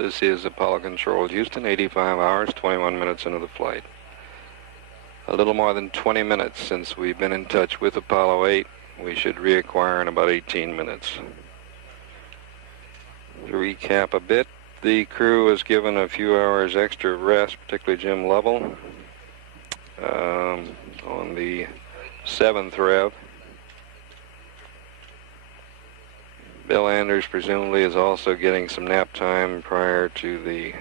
This is Apollo Control Houston, 85 hours, 21 minutes into the flight. A little more than 20 minutes since we've been in touch with Apollo 8. We should reacquire in about 18 minutes. To recap a bit, the crew was given a few hours extra rest, particularly Jim Lovell, on the 7th rev. Bill Anders presumably is also getting some nap time prior to the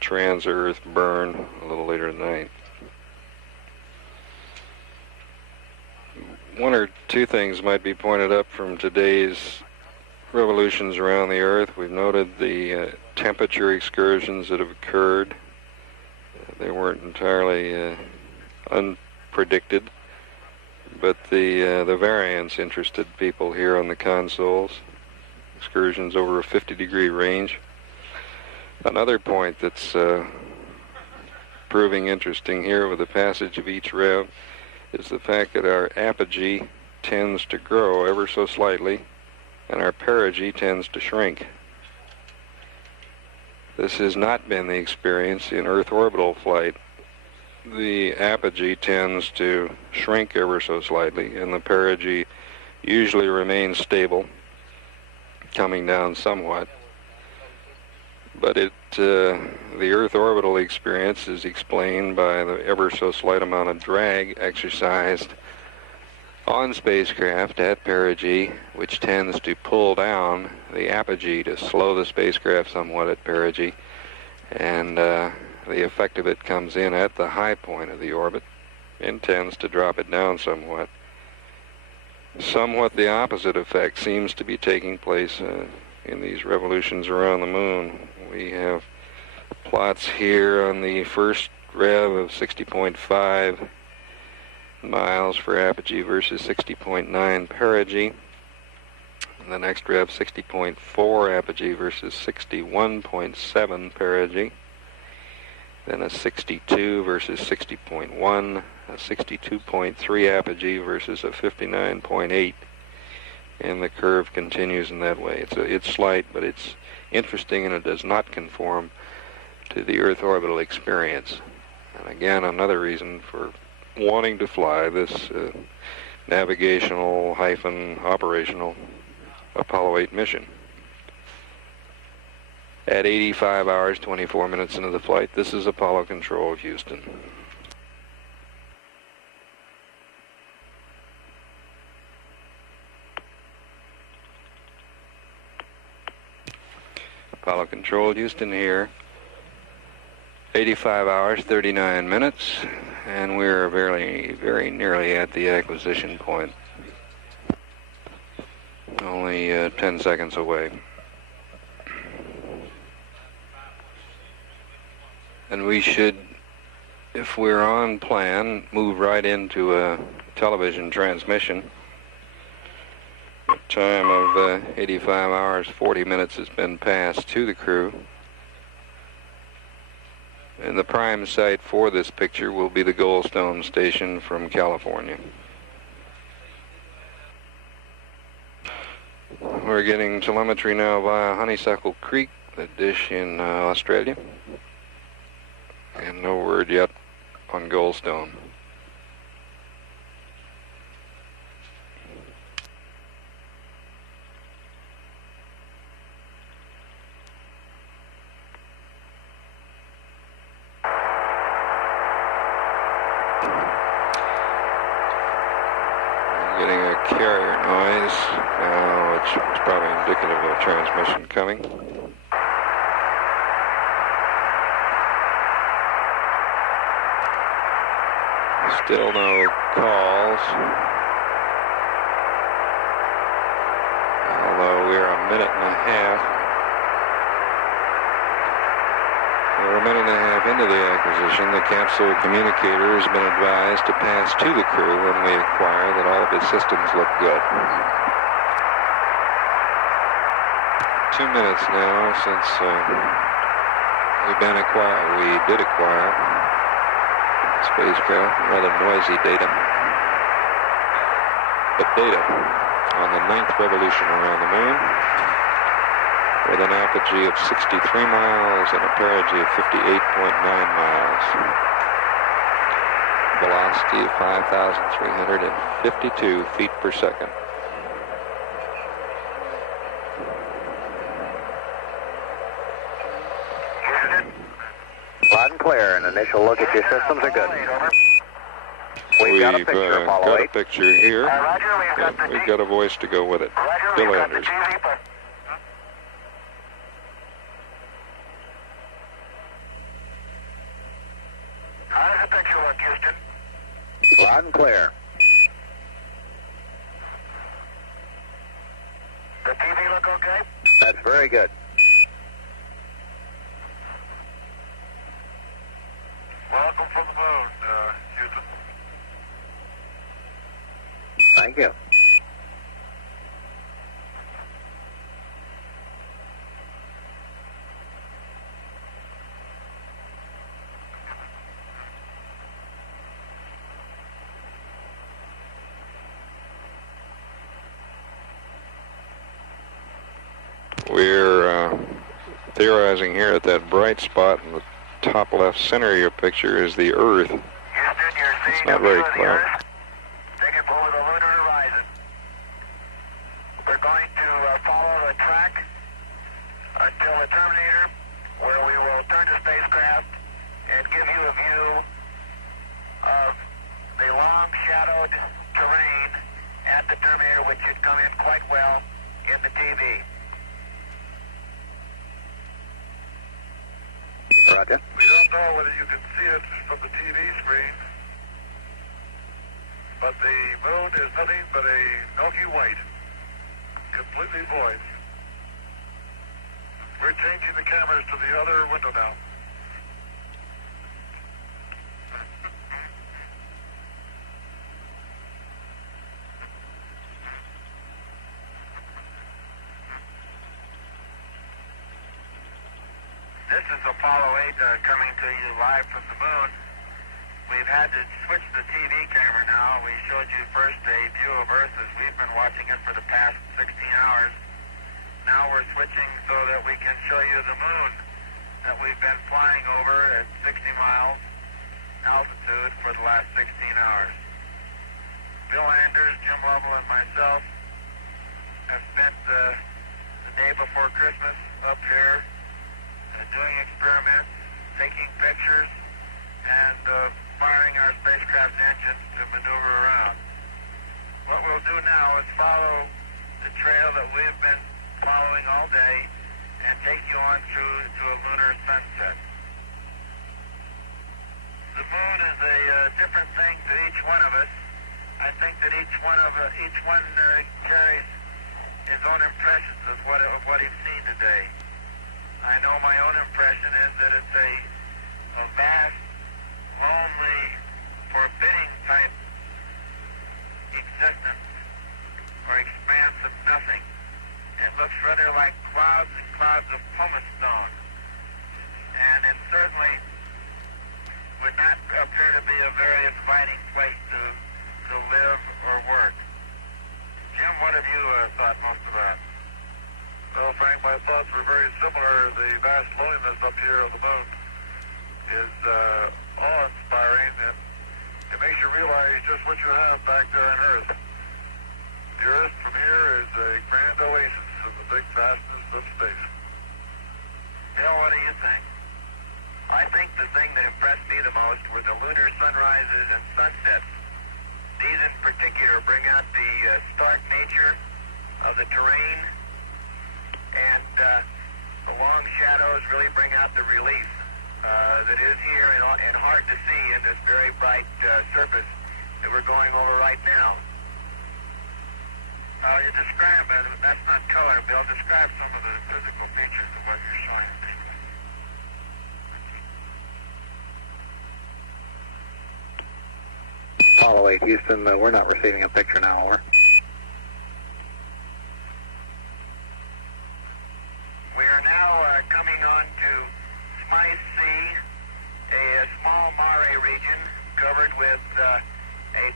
trans-Earth burn a little later tonight. One or two things might be pointed up from today's revolutions around the Earth. We've noted the temperature excursions that have occurred. They weren't entirely unpredicted, but the variance interested people here on the consoles. Excursions over a 50-degree range. Another point that's proving interesting here with the passage of each rev is the fact that our apogee tends to grow ever so slightly and our perigee tends to shrink. This has not been the experience in Earth orbital flight. The apogee tends to shrink ever so slightly and the perigee usually remains stable, coming down somewhat. But the Earth orbital experience is explained by the ever so slight amount of drag exercised on spacecraft at perigee, which tends to pull down the apogee to slow the spacecraft somewhat at perigee, and the effect of it comes in at the high point of the orbit and tends to drop it down somewhat. Somewhat the opposite effect seems to be taking place in these revolutions around the moon. We have plots here on the first rev of 60.5 miles for apogee versus 60.9 perigee. And the next rev 60.4 apogee versus 61.7 perigee. Then a 62 versus 60.1, a 62.3 apogee versus a 59.8, and the curve continues in that way. It's slight, but it's interesting, and it does not conform to the Earth orbital experience. And again, another reason for wanting to fly this navigational-operational Apollo 8 mission. At 85 hours, 24 minutes into the flight, this is Apollo Control Houston. Apollo Control Houston here. 85 hours, 39 minutes, and we're very nearly at the acquisition point. Only 10 seconds away. And we should, if we're on plan, move right into a television transmission. The time of 85 hours, 40 minutes has been passed to the crew. And the prime site for this picture will be the Goldstone station from California. We're getting telemetry now via Honeysuckle Creek, the dish in Australia. And no word yet on Goldstone. Getting a carrier noise now, which is probably indicative of a transmission coming. Still no calls, although we're a minute and a half. We're a minute and a half into the acquisition. The capsule communicator has been advised to pass to the crew when we acquire that all of its systems look good. 2 minutes now since we did acquire spacecraft, rather noisy data. But data on the 9th revolution around the moon. with an apogee of 63 miles and a perigee of 58.9 miles. Velocity of 5,352 feet per second. Loud and clear. An initial look at your systems are good. We've got a picture, Apollo 8. A picture here. We've got a voice to go with it. Bill Anders. How does the picture look, Houston? Loud and clear. The TV look okay? That's very good. Welcome from the moon, Houston. Thank you. We're theorizing here at that bright spot in the top left center of your picture is the Earth. Houston, you're seeing It's not very clear. Taking over the lunar horizon. We're going to follow the track until the terminator, where we will turn the spacecraft and give you a view of the long shadowed terrain at the terminator, which should come in quite well in the TV. Roger. We don't know whether you can see it from the TV screen, but the moon is nothing but a milky white, completely void. We're changing the cameras to the other window now. This is Apollo 8 coming to you live from the moon. We've had to switch the TV camera now. We showed you first a view of Earth as we've been watching it for the past 16 hours. Now we're switching so that we can show you the moon that we've been flying over at 60 miles altitude for the last 16 hours. Bill Anders, Jim Lovell, and myself have spent the day before Christmas up here doing experiments, taking pictures, and firing our spacecraft engines to maneuver around. What we'll do now is follow the trail that we've been following all day and take you on through to a lunar sunset. The moon is a different thing to each one of us. I think that each one carries his own impressions of what he's seen today. I know my own impression is that it's a vast, lonely, forbidding type existence or expanse of nothing. It looks rather like clouds and clouds of pumice stone. And it certainly would not appear to be a very inviting place to live or work. Jim, what have you thought most about? Well, Frank, my thoughts were very similar. The vast loneliness up here on the moon is awe-inspiring, and it makes you realize just what you have back there on Earth. The Earth from here is a grand oasis in the big vastness of space. Bill, what do you think? I think the thing that impressed me the most were the lunar sunrises and sunsets. These in particular bring out the stark nature of the terrain, and the long shadows really bring out the relief that is here and hard to see in this very bright surface that we're going over right now. You describe that. That's not color, Bill. Describe some of the physical features of what you're showing me. Apollo 8, Houston, we're not receiving a picture now, over. We are now coming on to Spice Sea, a small mare region covered with a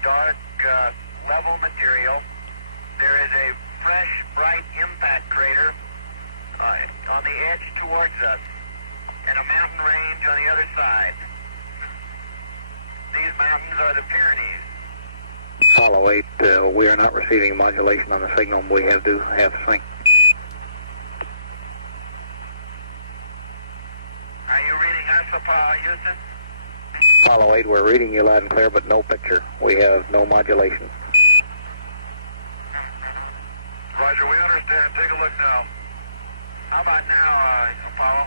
dark level material. There is a fresh, bright impact crater edge towards us, and a mountain range on the other side. These mountains are the Pyrenees. Follow 8, we are not receiving modulation on the signal. We have sync. Are you reading us, Houston? Follow 8, we're reading you loud and clear, but no picture. We have no modulation. Roger, we understand. Take a look now. How about now, Apollo?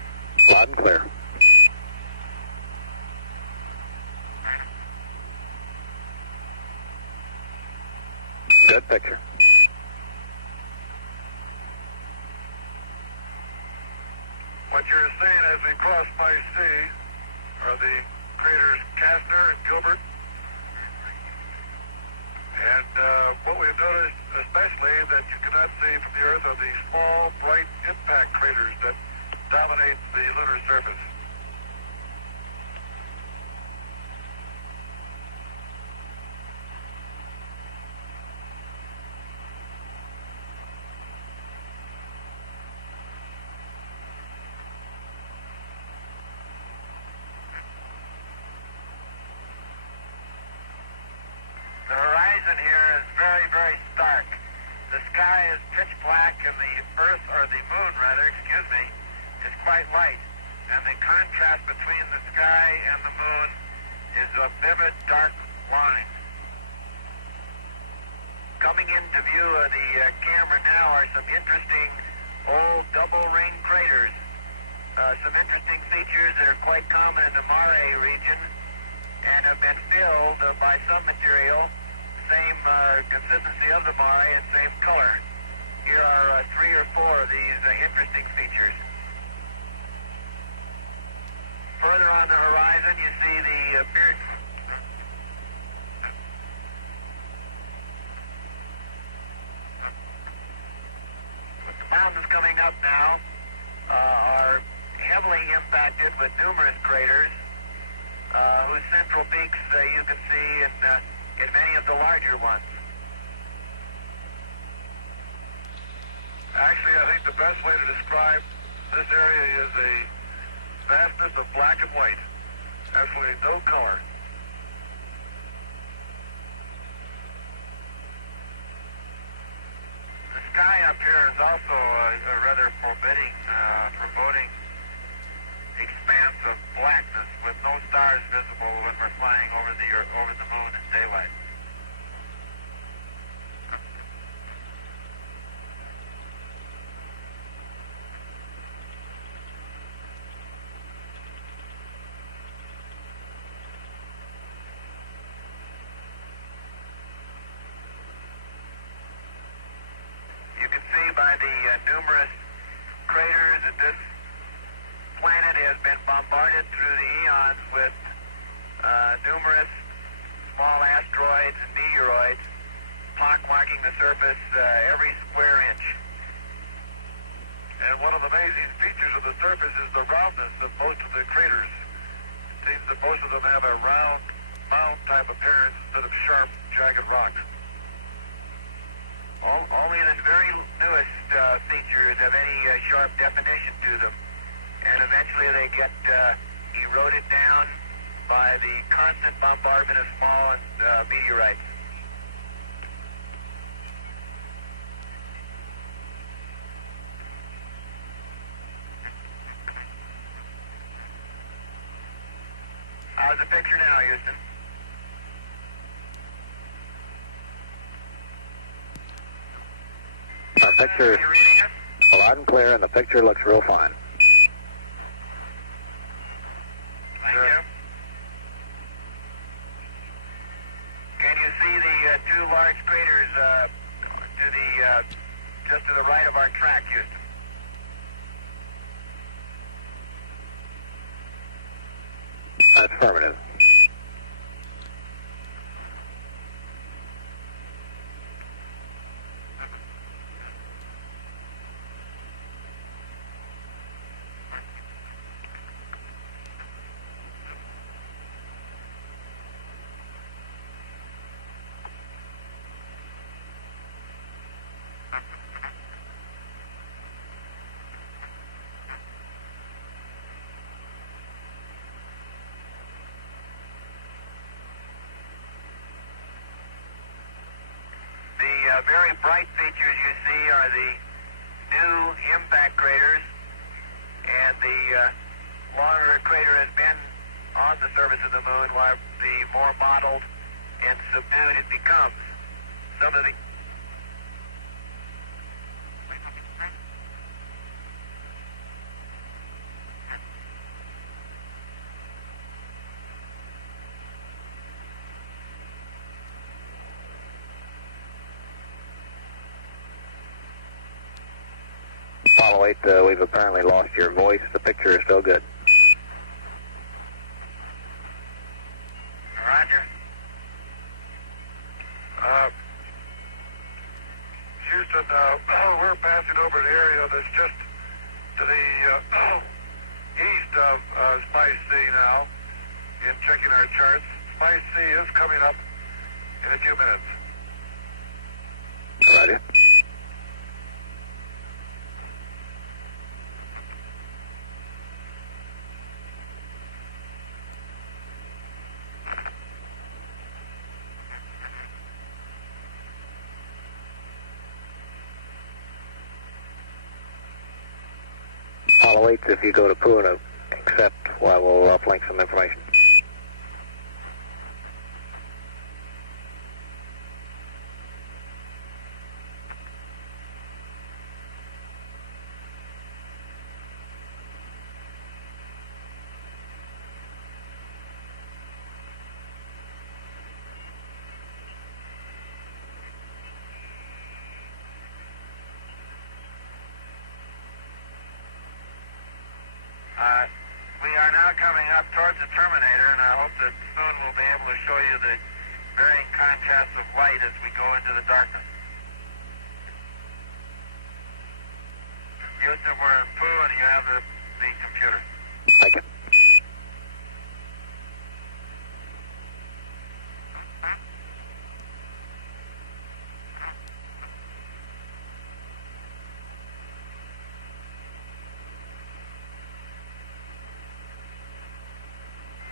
Loud and clear. Good picture. What you're seeing as we cross by sea are the craters Kastner and Gilbert. And what we've noticed especially that you cannot see from the Earth are the small, bright impact craters that dominate the lunar surface. The horizon here is very, very stark. The sky is pitch black and the Earth, or the moon rather, excuse me, is quite light. And the contrast between the sky and the moon is a vivid dark line. Coming into view of the camera now are some interesting old double ring craters. Some interesting features that are quite common in the Mare region and have been filled by some material, same consistency of the Mare and same color. Here are 3 or 4 of these interesting features. Further on the horizon, you see the mountains coming up now are heavily impacted with numerous craters, whose central peaks you can see in many of the larger ones. Actually, I think the best way to describe this area is a vastness of black and white. Absolutely no color. The sky up here is also a rather foreboding expanse of blackness with no stars visible when we're flying over the moon in daylight. You can see by the numerous craters that this planet has been bombarded through the eons with numerous small asteroids and meteoroids pockmarking the surface every square inch. And one of the amazing features of the surface is the roundness of most of the craters. It seems that most of them have a round mound type appearance instead of sharp, jagged rocks. Only the very newest features have any sharp definition to them. And eventually they get eroded down by the constant bombardment of small meteorites. How's the picture now, Houston? Our picture is loud and clear, and the picture looks real fine. Thank you. Can you see the 2 large craters just to the right of our track, Houston? That's affirmative. very bright features you see are the new impact craters, and the longer a crater has been on the surface of the moon, while the more mottled and subdued it becomes. Some of the Apollo 8, we've apparently lost your voice. The picture is still good. Roger. Houston, we're passing over the area that's just to the east of Spice C now in checking our charts. Spice C is coming up in a few minutes. Roger. Apollo 8, if you go to Puna, accept while we'll uplink some information. We are now coming up towards the terminator, and I hope that soon we'll be able to show you the varying contrasts of light as we go into the darkness. Houston, we're in Pooh, and you have the computer. Thank you.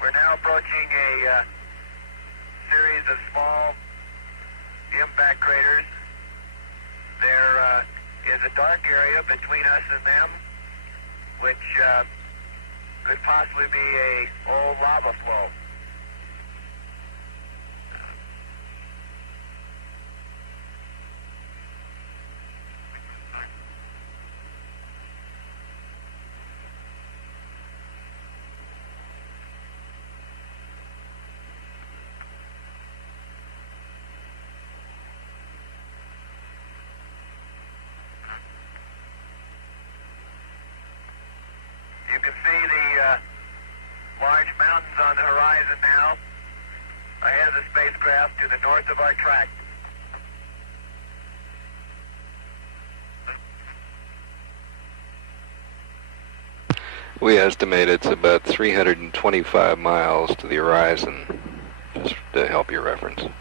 We're now approaching a series of small impact craters. There is a dark area between us and them, which could possibly be a old lava flow. You can see the large mountains on the horizon now, ahead of the spacecraft to the north of our track. We estimate it's about 325 miles to the horizon, just to help your reference. The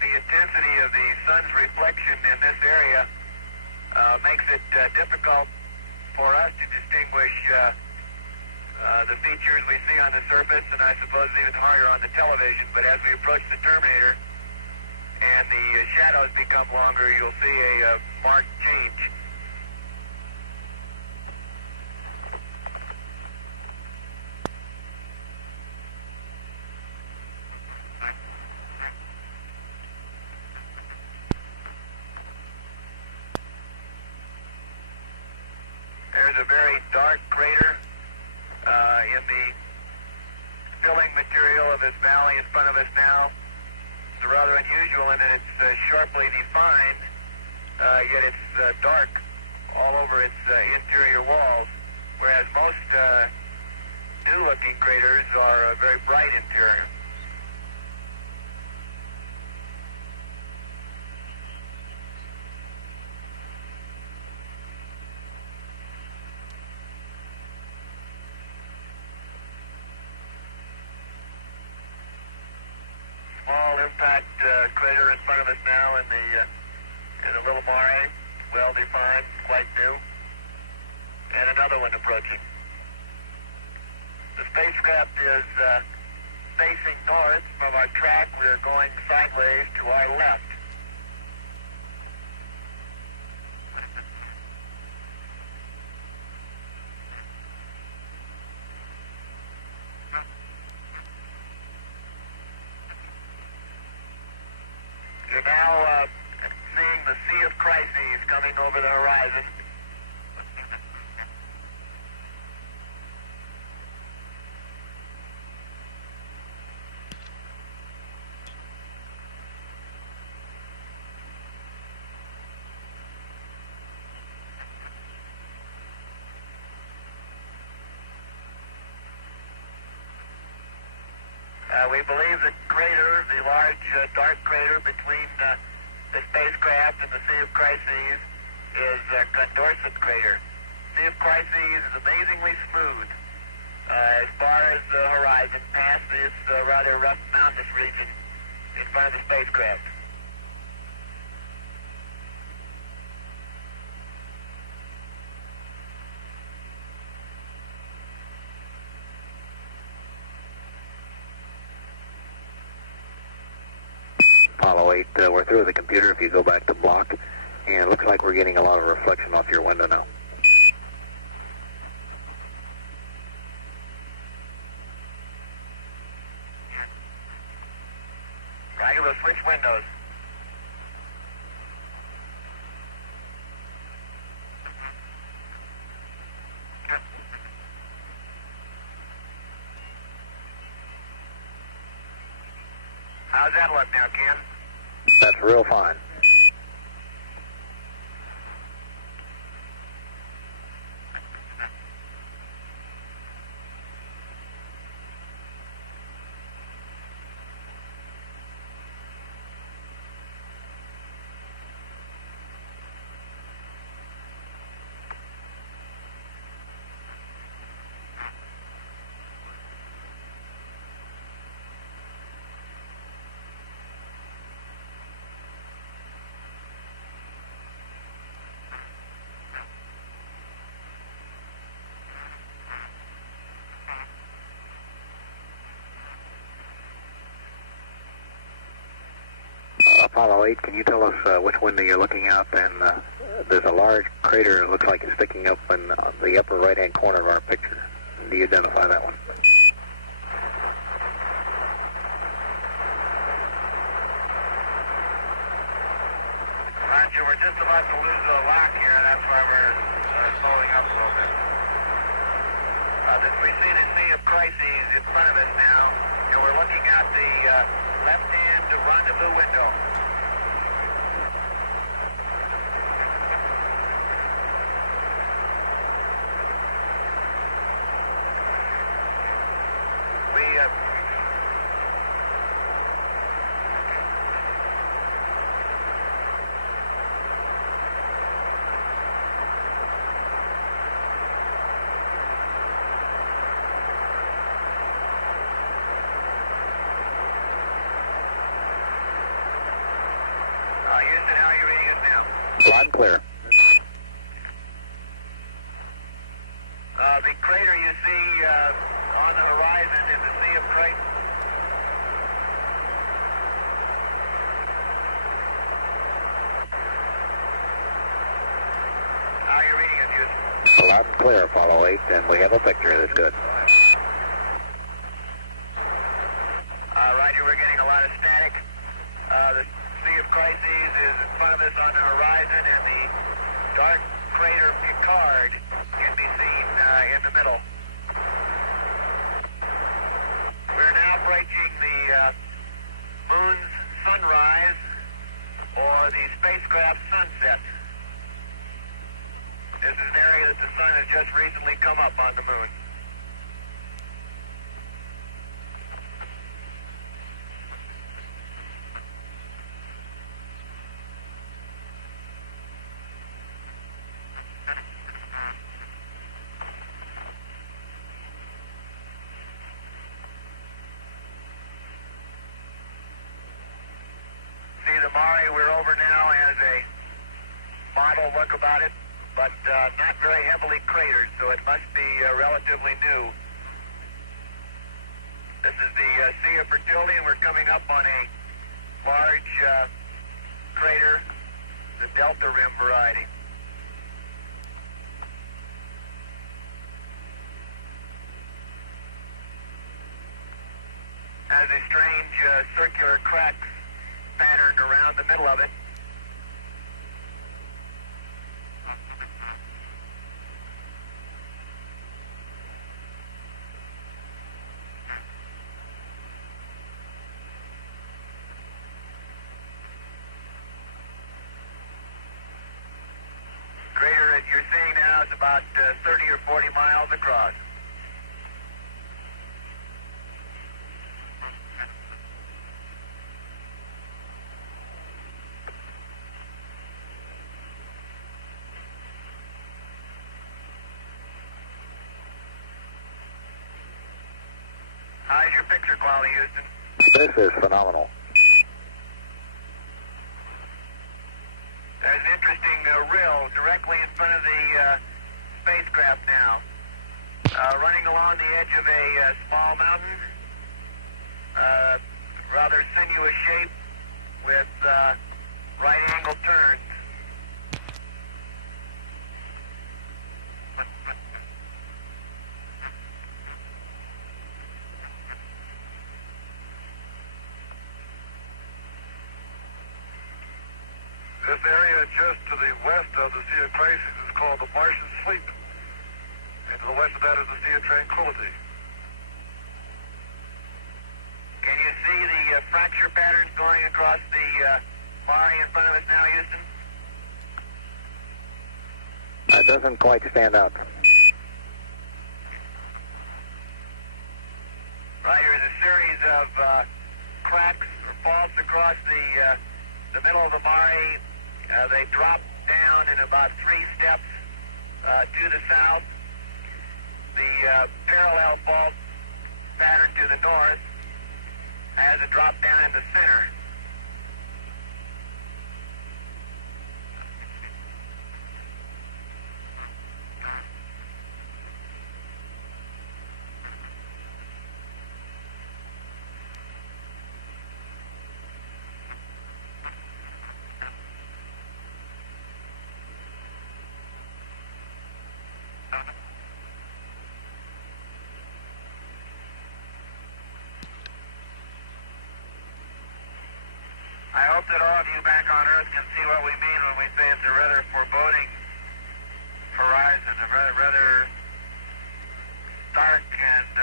intensity of the sun's reflection in this area makes it difficult for us to distinguish the features we see on the surface, and I suppose even harder on the television. But as we approach the terminator and the shadows become longer, you'll see a marked change. There's a very dark crater in the filling material of this valley in front of us now. It's rather unusual in that it's sharply defined, yet it's dark all over its interior walls, whereas most new-looking craters are a very bright interior. Small impact crater in front of us now in the little mare, well defined, quite new, and another one approaching. The spacecraft is facing north from our track. We're going sideways to our left. You're now seeing the Sea of Crises coming over the horizon. We believe the crater, the large dark crater between the spacecraft and the Sea of Crises is Condorcet crater. Sea of Crises is amazingly smooth as far as the horizon past this rather rough mountainous region in front of the spacecraft. Apollo 8, we're through with the computer. If you go back to block, and it looks like we're getting a lot of reflection off your window now. Roger, we'll switch windows. How's that look now, Ken? That's real fine. Apollo 8, can you tell us which window you're looking out? And there's a large crater that looks like it's sticking up in the upper right-hand corner of our picture. Do you identify that one? Roger, we're just about to lose the lock here. That's why we're slowing up a little bit. We see the Sea of Crises in front of us now, and we're looking out the left-hand rendezvous window. Houston, how are you reading it now? Loud and clear. The crater you see on the horizon is the Sea of Crises. How are you reading it, Houston? Loud and clear, Apollo 8, and we have a picture that's good. Roger, we're getting a lot of static. The Sea of Crises is in front of us on the horizon, and the dark crater Picard can be seen in the middle. We're now approaching the moon's sunrise, or the spacecraft sunset. This is an area that the sun has just recently come up on the moon. See the Mare we're over now has a model look about it, but not very heavily cratered, so it must be relatively new. This is the Sea of Fertility, and we're coming up on a large crater, the Delta Rim variety. Has a strange circular cracks pattern around the middle of it. Crater that you're seeing now is about 30 or 40 miles across. How's your picture quality, Houston? This is phenomenal. There's an interesting rill directly in front of the spacecraft now. Running along the edge of a small mountain. Rather sinuous shape with right angle turns. This area just to the west of the Sea of Crisis is called the Martian Sleep. And to the west of that is the Sea of Tranquility. Can you see the fracture patterns going across the Mare in front of us now, Houston? That doesn't quite stand out. Right, there's a series of cracks or faults across the middle of the Mare. They drop down in about 3 steps to the south. The parallel fault pattern to the north has a drop down in the center. I hope that all of you back on Earth can see what we mean when we say it's a rather foreboding horizon, a rather dark and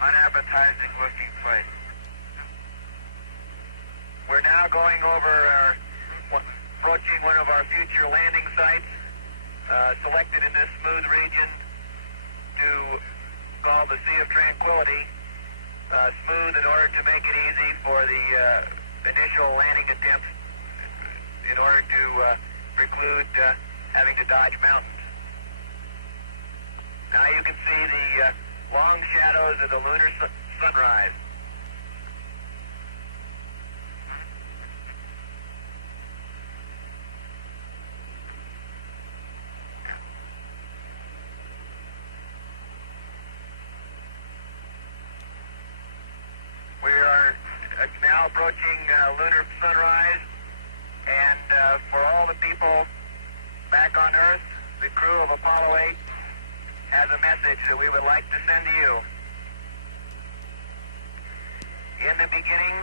unappetizing looking place. We're now going over approaching one of our future landing sites, selected in this smooth region to call the Sea of Tranquility. Smooth in order to make it easy for the initial landing attempts in order to preclude having to dodge mountains. Now you can see the long shadows of the lunar sunrise. We are now approaching lunar sunrise, and for all the people back on Earth, the crew of Apollo 8 has a message that we would like to send to you. In the beginning,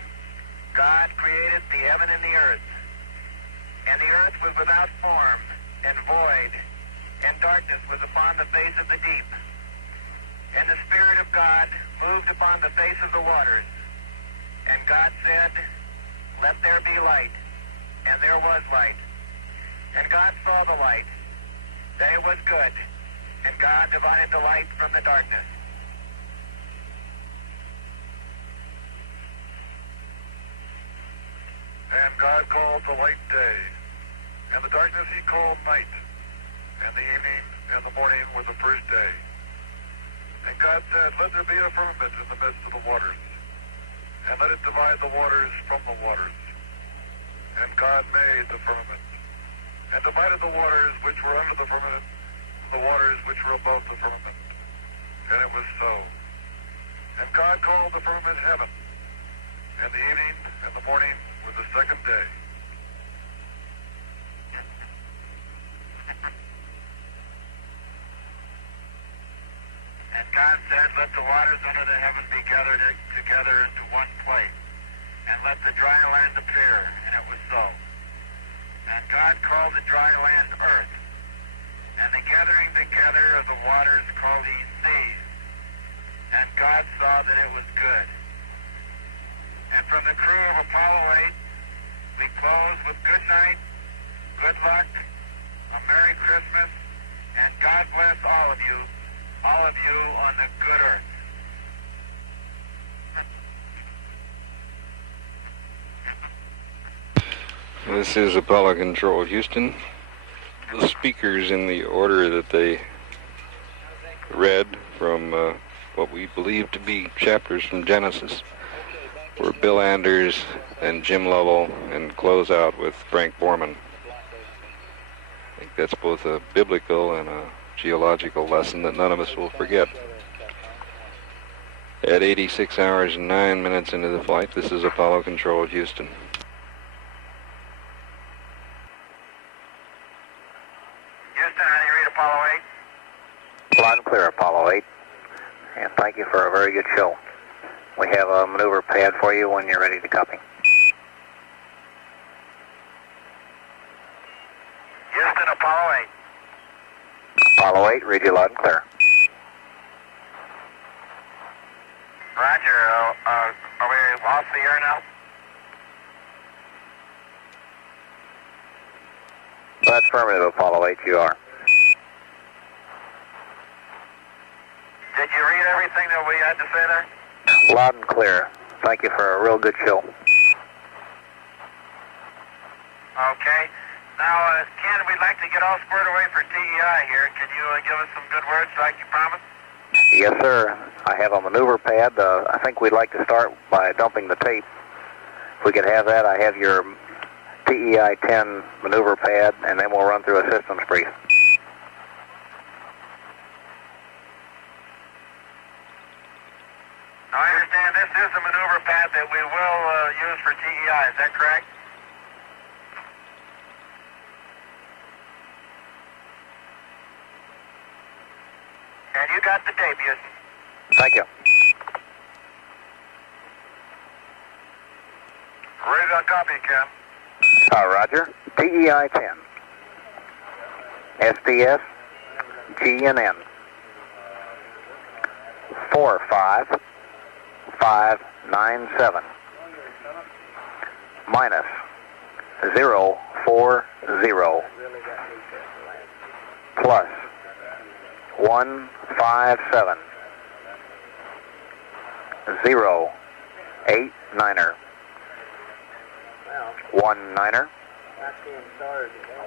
God created the heaven and the earth. And the earth was without form and void, and darkness was upon the face of the deep. And the Spirit of God moved upon the face of the waters. And God said, "Let there be light." And there was light. And God saw the light, that it was good. And God divided the light from the darkness. And God called the light day, and the darkness he called night, and the evening and the morning were the first day. And God said, "Let there be a firmament in the midst of the waters, and let it divide the waters from the waters." And God made the firmament, and divided the waters which were under the firmament from the waters which were above the firmament. And it was so. And God called the firmament heaven, and the evening and the morning were the second day. And God said, let the waters under the heaven be gathered together into one place, and let the dry land appear. And it was so. And God called the dry land earth, and the gathering together of the waters called he seas. And God saw that it was good. And from the crew of Apollo 8, we close with good night, good luck, a Merry Christmas, and God bless all of you on the good earth. This is Apollo Control Houston. The speakers in the order that they read from what we believe to be chapters from Genesis were Bill Anders and Jim Lovell, and close out with Frank Borman. I think that's both a biblical and a geological lesson that none of us will forget. At 86 hours and 9 minutes into the flight, this is Apollo Control Houston. Houston, how do you read Apollo 8? Loud and clear, Apollo 8. And thank you for a very good show. We have a maneuver pad for you when you're ready to copy. Houston, Apollo 8. Apollo 8, read you loud and clear. Roger, are we off the air now? That's affirmative, Apollo 8, you are. Did you read everything that we had to say there? Loud and clear. Thank you for a real good show. Okay. Now, Ken, we'd like to get all squared away for TEI here. Can you give us some good words like you promised? Yes, sir. I have a maneuver pad. I think we'd like to start by dumping the tape. If we could have that, I have your TEI-10 maneuver pad, and then we'll run through a systems brief. Now, I understand this is the maneuver pad that we will use for TEI. Is that correct? And you got the tape, Houston. Thank you. Ready to copy, Ken. Roger. TEI-10. SDS GNN 45597 minus 040 plus 157 089er 19er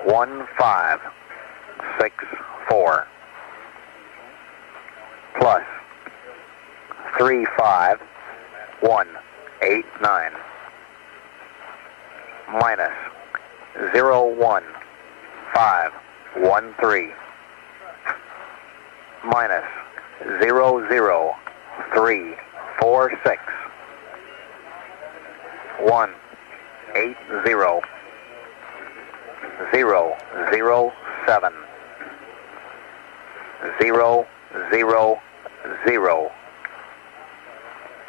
1564 plus 35189 minus 01513 minus 00346 180 007 000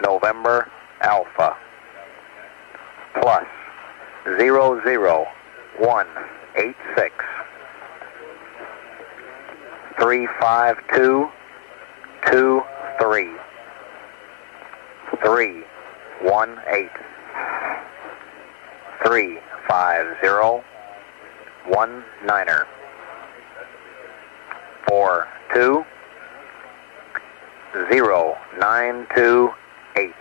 November Alpha plus 00186 35223 318 350 19er 42 0928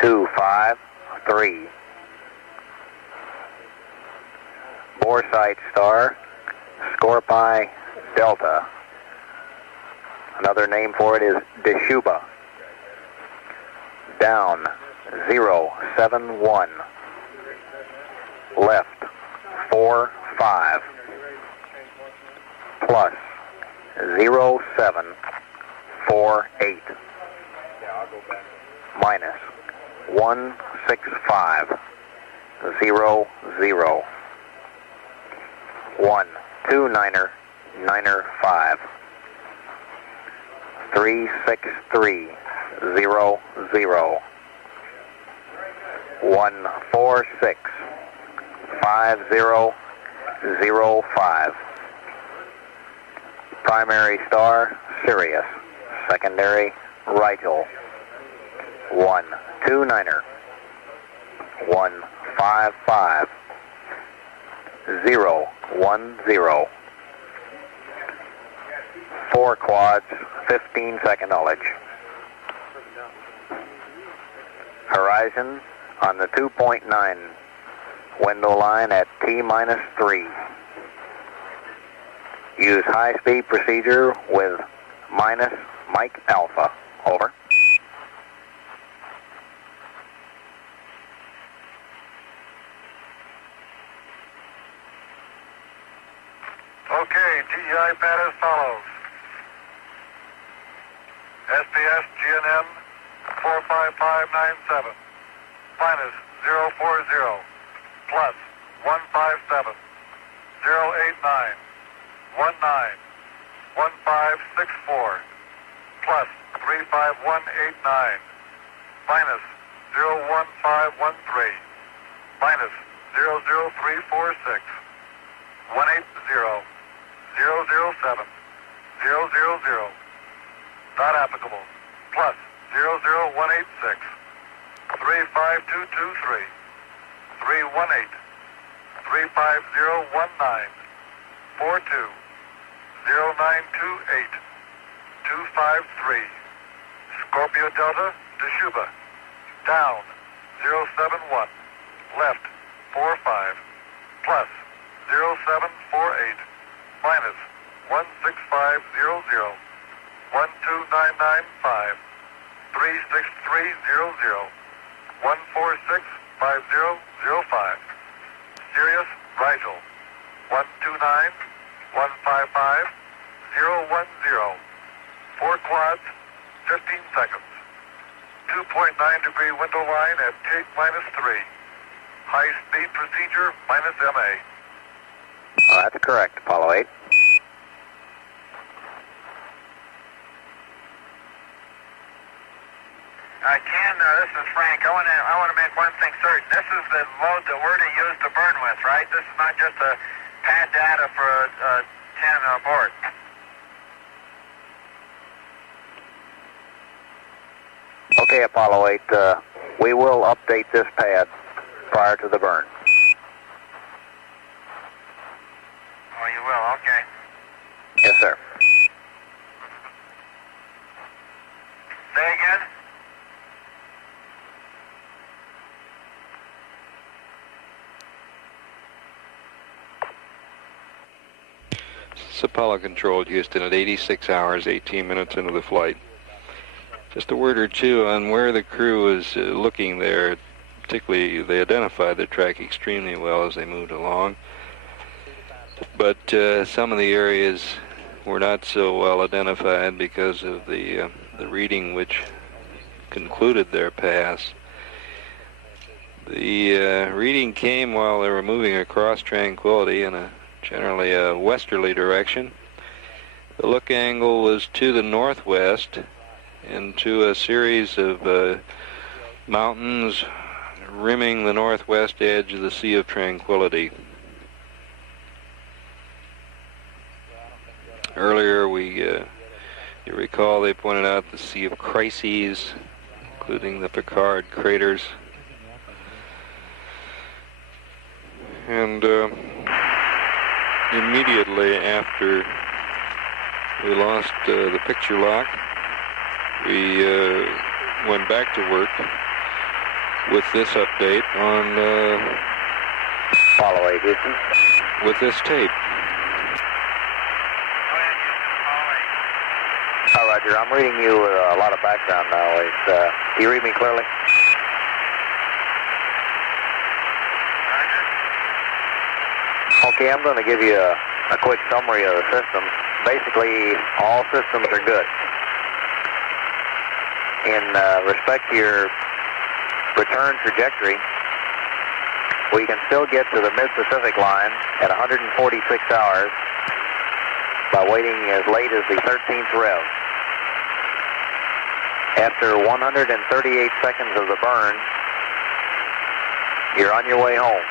253 Boresight Star Scorpi Delta. Another name for it is Deshuba. Down 071 left 45 plus 07 148. Minus 165. 0, 0. 129er, 9er 5. 363, 0, 0. 146, 50, 05. Primary star, Sirius. Secondary, Rigel. 129er, 155, 0, 10. 4 quads, 15-second ullage. Horizon on the 2.9 window line at T-3. Use high-speed procedure with minus Mike Alpha. Over. Okay, TEI pad as follows. SPS GNM 45597 minus 040 plus 157 089 19 1564 plus 35189 minus 01513 minus 00346 180 007 000 not applicable plus 00186 35223 318 35019 42 0928 253 Scorpio Delta Deshuba down 071 left 45 plus 0748 minus 16500 12995 36300 1465005 Sirius Rigel 129 155 010 4 quads 15 seconds 2.9 degree window line at T-3 high speed procedure minus MA. That's correct, Apollo 8. Ken, this is Frank. I want to make one thing certain. This is the load that we're to use to burn with, right? This is not just a pad data for 10 aboard. Okay, Apollo 8, we will update this pad prior to the burn. Oh, you will? Okay. Yes, sir. Say again? This is Apollo Control, Houston, at 86 hours, 18 minutes into the flight. Just a word or two on where the crew was looking there. Particularly, they identified the track extremely well as they moved along. But some of the areas were not so well identified because of the reading which concluded their pass. The reading came while they were moving across Tranquility in generally a westerly direction. The look angle was to the northwest into a series of mountains rimming the northwest edge of the Sea of Tranquility. Earlier, you recall they pointed out the Sea of Crises, including the Picard craters. And immediately after we lost the picture lock, we went back to work with this update on Apollo 8, Houston. with this tape. Hi, Roger. I'm reading you a lot of background noise. Do you read me clearly? Okay, I'm going to give you a quick summary of the system. Basically, all systems are good. In respect to your return trajectory, we can still get to the mid-Pacific line at 146 hours by waiting as late as the 13th rev. After 138 seconds of the burn, you're on your way home.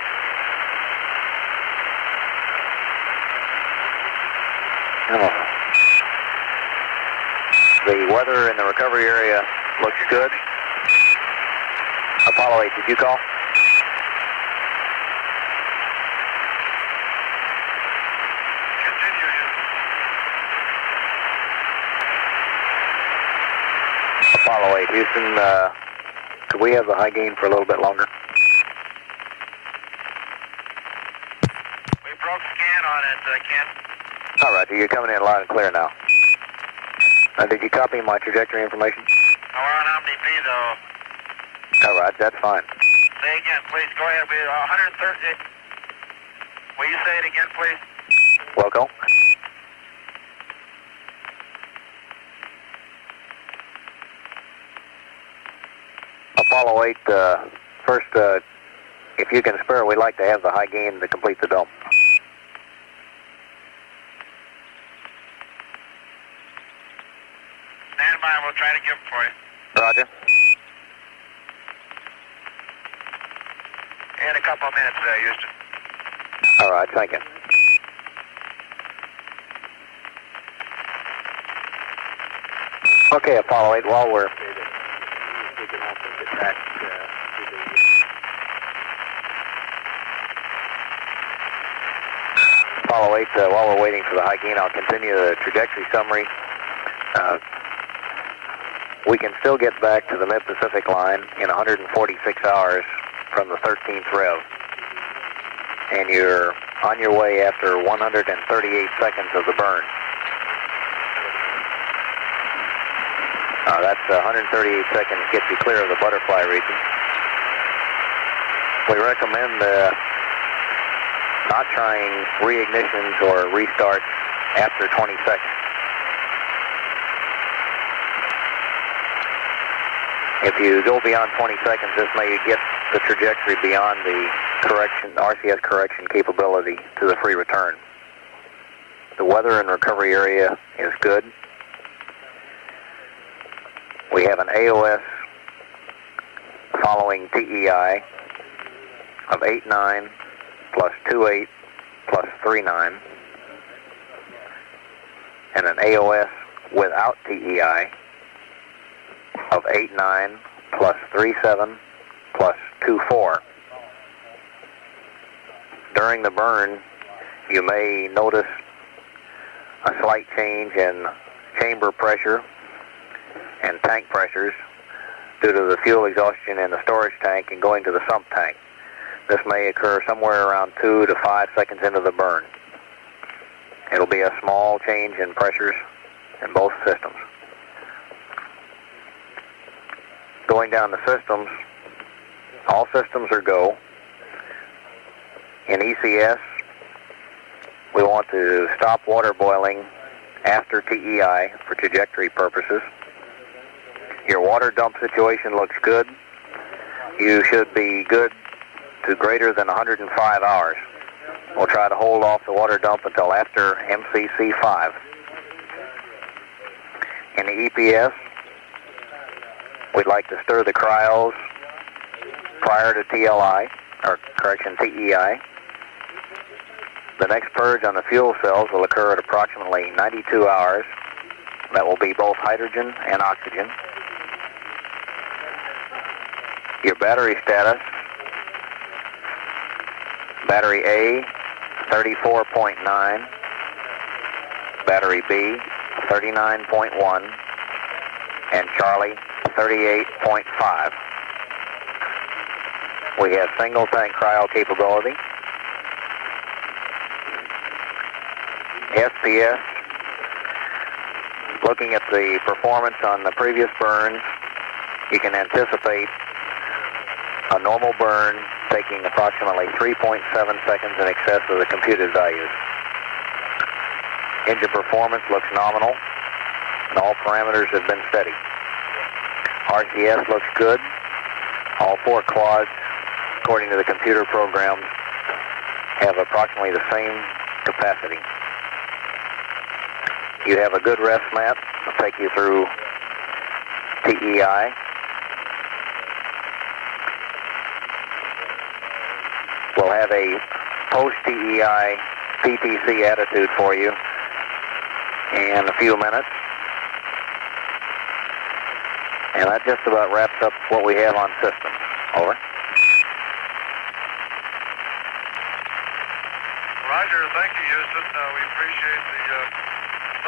The weather in the recovery area looks good. Apollo 8, did you call? Apollo 8, Houston, could we have the high gain for a little bit longer? We broke scan on it, Ken. All right, you're coming in loud and clear now. Did you copy my trajectory information? We're on Omni B, though. All right, that's fine. Say again, please. Go ahead. We 130. Will you say it again, please? Wilco? Apollo 8, first, if you can spare, we'd like to have the high gain to complete the dome. Stand by, we'll try to give them for you. Roger. In a couple of minutes, Houston. All right, thank you. Okay, Apollo 8, while we can also get back to Apollo 8, while we're waiting for the high gain, I'll continue the trajectory summary. We can still get back to the mid-Pacific line in 146 hours from the 13th rev. And you're on your way after 138 seconds of the burn. That's 138 seconds gets you clear of the butterfly region. We recommend not trying reignitions or restarts after 20 seconds. If you go beyond 20 seconds, this may get the trajectory beyond the RCS correction capability to the free return. The weather in recovery area is good. We have an AOS following TEI of 89 plus 28 plus 39, and an AOS without TEI of 89 plus 37 plus 24. During the burn, you may notice a slight change in chamber pressure and tank pressures due to the fuel exhaustion in the storage tank and going to the sump tank. This may occur somewhere around 2 to 5 seconds into the burn. It'll be a small change in pressures in both systems. Going down the systems, all systems are go. In ECS, we want to stop water boiling after TEI for trajectory purposes. Your water dump situation looks good. You should be good to greater than 105 hours. We'll try to hold off the water dump until after MCC 5. In the EPS, we'd like to stir the cryos prior to TEI. The next purge on the fuel cells will occur at approximately 92 hours. That will be both hydrogen and oxygen. Your battery status, battery A, 34.9, battery B, 39.1, and Charlie, 38.5. We have single tank cryo capability. SPS, looking at the performance on the previous burns, you can anticipate a normal burn taking approximately 3.7 seconds in excess of the computed values. Engine performance looks nominal, and all parameters have been steady. RCS looks good. All 4 quads, according to the computer programs, have approximately the same capacity. You have a good rest map. I'll take you through TEI. We'll have a post-TEI PTC attitude for you in a few minutes. And that just about wraps up what we have on systems. Over. Roger, thank you, Houston. We appreciate the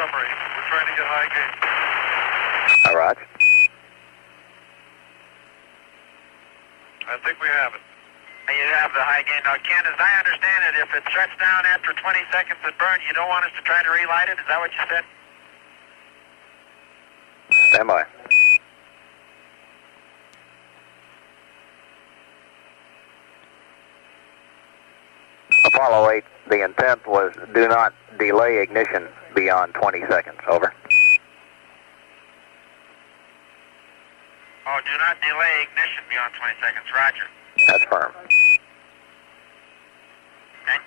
summary. We're trying to get high gain. All right. I think we have it. You have the high gain. Now, Ken, as I understand it, if it shuts down after 20 seconds at burn, you don't want us to try to relight it? Is that what you said? Stand by. Apollo 8, the intent was do not delay ignition beyond 20 seconds. Over. Oh, do not delay ignition beyond 20 seconds. Roger. That's firm. And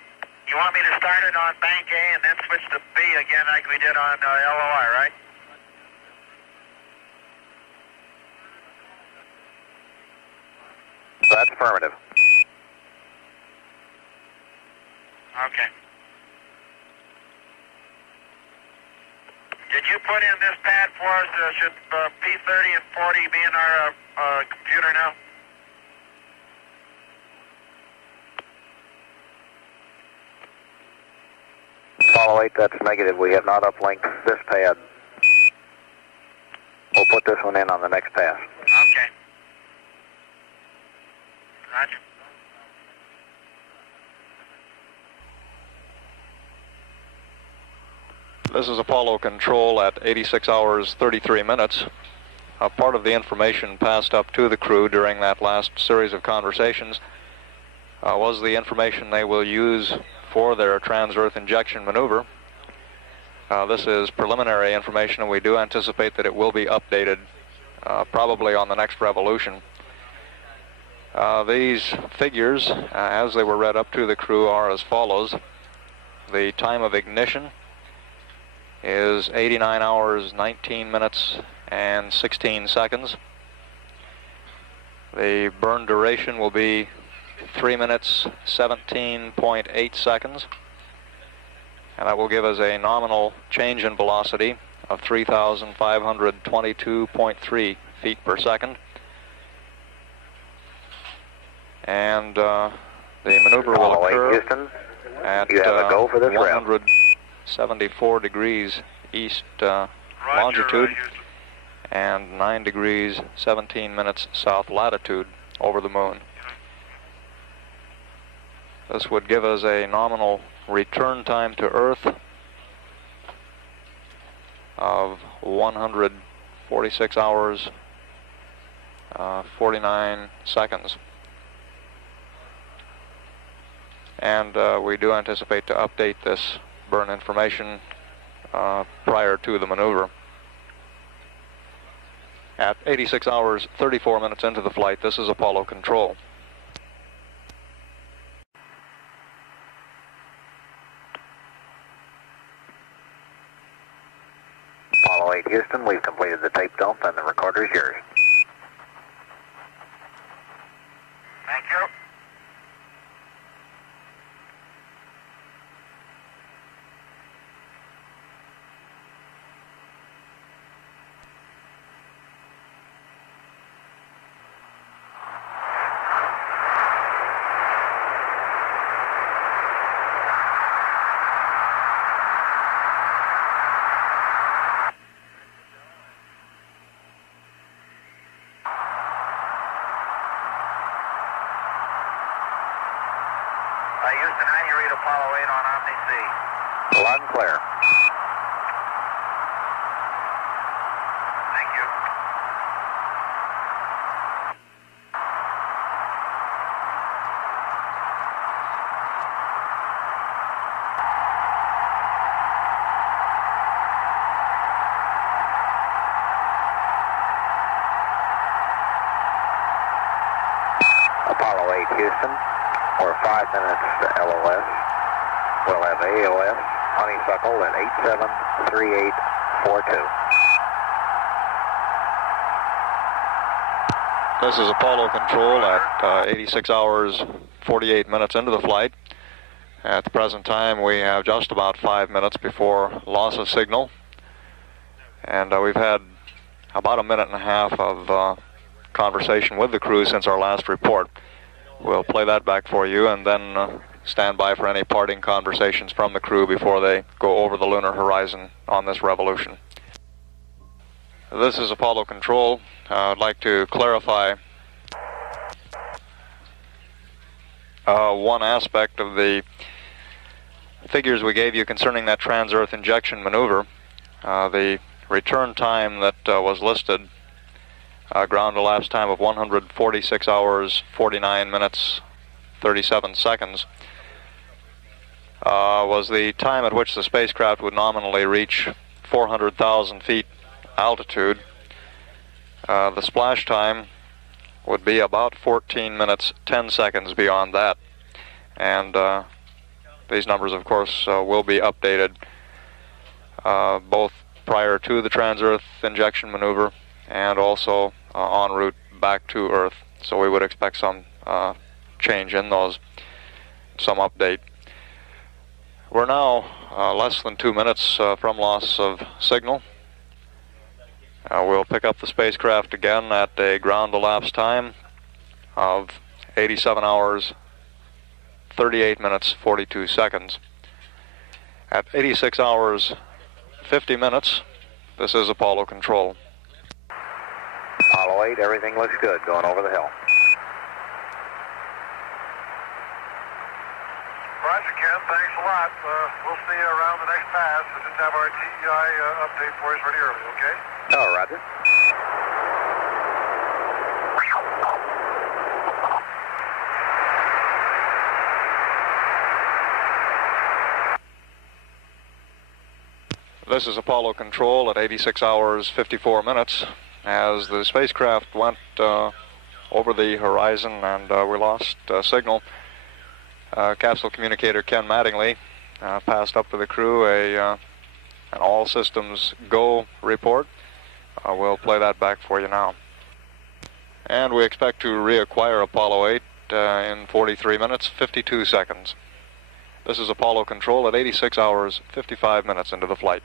you want me to start it on bank A and then switch to B again like we did on LOI, right? That's affirmative. Okay. Did you put in this pad for us? Should P30 and 40 be in our computer now? Apollo 8, that's negative. We have not uplinked this pad. We'll put this one in on the next pass. Okay. Roger. This is Apollo Control at 86 hours 33 minutes. Part of the information passed up to the crew during that last series of conversations was the information they will use for their trans-Earth injection maneuver. This is preliminary information, and we do anticipate that it will be updated probably on the next revolution. These figures, as they were read up to the crew, are as follows. The time of ignition is 89 hours, 19 minutes, and 16 seconds. The burn duration will be 3 minutes, 17.8 seconds. And that will give us a nominal change in velocity of 3,522.3 feet per second. And the maneuver will occur Houston, at you have a go for this 174 degrees east longitude and 9 degrees 17 minutes south latitude over the moon. This would give us a nominal return time to Earth of 146 hours 49 seconds. And we do anticipate to update this burn information prior to the maneuver. At 86 hours 34 minutes into the flight, this is Apollo Control. Apollo 8 Houston, we've completed the tape dump and the recorder is yours. Thank you. Houston, how do you read Apollo 8 on Omni-C? Loud and clear. Thank you. Apollo 8 Houston, we're 5 minutes to LOS. We'll have AOS honeysuckle at 873842. This is Apollo Control at 86 hours 48 minutes into the flight. At the present time, we have just about 5 minutes before loss of signal. And we've had about a minute and a half of conversation with the crew since our last report. We'll play that back for you and then stand by for any parting conversations from the crew before they go over the lunar horizon on this revolution. This is Apollo Control. I'd like to clarify one aspect of the figures we gave you concerning that trans-Earth injection maneuver. The return time that was listed, ground elapsed time of 146 hours, 49 minutes, 37 seconds, was the time at which the spacecraft would nominally reach 400,000 feet altitude. The splash time would be about 14 minutes, 10 seconds beyond that. And these numbers, of course, will be updated both prior to the trans-Earth injection maneuver and also en route back to Earth. So we would expect some change in those, some update. We're now less than 2 minutes from loss of signal. We'll pick up the spacecraft again at a ground elapsed time of 87 hours, 38 minutes, 42 seconds. At 86 hours, 50 minutes, this is Apollo Control. Apollo 8, everything looks good going over the hill. Roger, Ken, thanks a lot. We'll see you around the next pass. We'll just have our TEI update for us ready early, okay? Oh, roger. This is Apollo Control at 86 hours, 54 minutes. As the spacecraft went over the horizon and we lost signal, capsule communicator Ken Mattingly passed up to the crew an all systems go report. We'll play that back for you now. And we expect to reacquire Apollo 8 in 43 minutes, 52 seconds. This is Apollo Control at 86 hours, 55 minutes into the flight.